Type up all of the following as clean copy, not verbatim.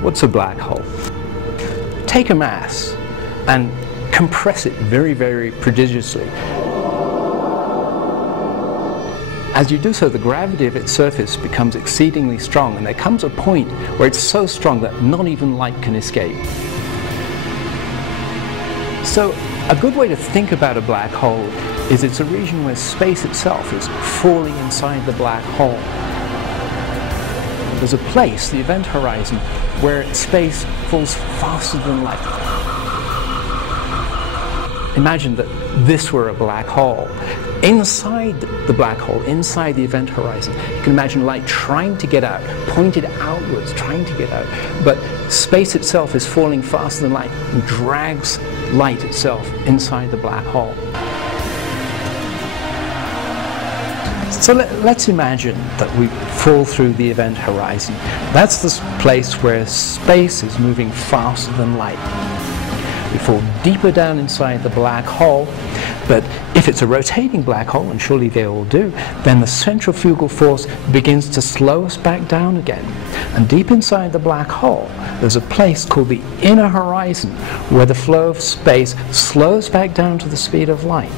what's a black hole? Take a mass and compress it very, very prodigiously. As you do so, the gravity of its surface becomes exceedingly strong, and there comes a point where it's so strong that not even light can escape. So, a good way to think about a black hole is it's a region where space itself is falling inside the black hole. There's a place, the event horizon, where space falls faster than light. Imagine that this were a black hole. Inside the black hole, inside the event horizon, you can imagine light trying to get out, pointed outwards, trying to get out. But space itself is falling faster than light and drags light itself inside the black hole. So let's imagine that we fall through the event horizon. That's the place where space is moving faster than light. We fall deeper down inside the black hole, but if it's a rotating black hole, and surely they all do, then the centrifugal force begins to slow us back down again. And deep inside the black hole, there's a place called the inner horizon, where the flow of space slows back down to the speed of light.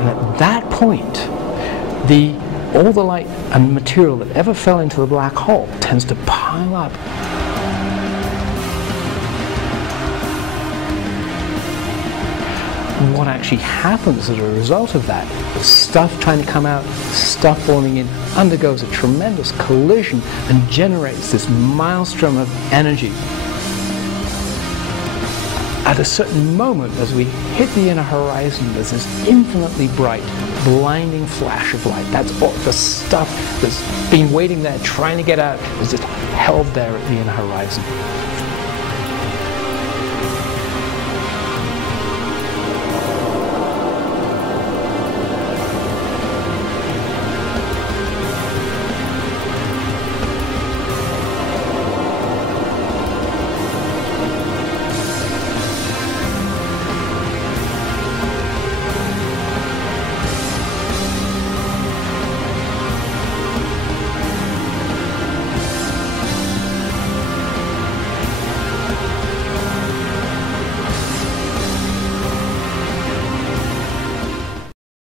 And at that point, all the light and material that ever fell into the black hole tends to pile up. What actually happens as a result of that, stuff trying to come out, stuff falling in, undergoes a tremendous collision and generates this maelstrom of energy. At a certain moment, as we hit the inner horizon, there's this infinitely bright, blinding flash of light. That's all the stuff that's been waiting there, trying to get out, is just held there at the inner horizon.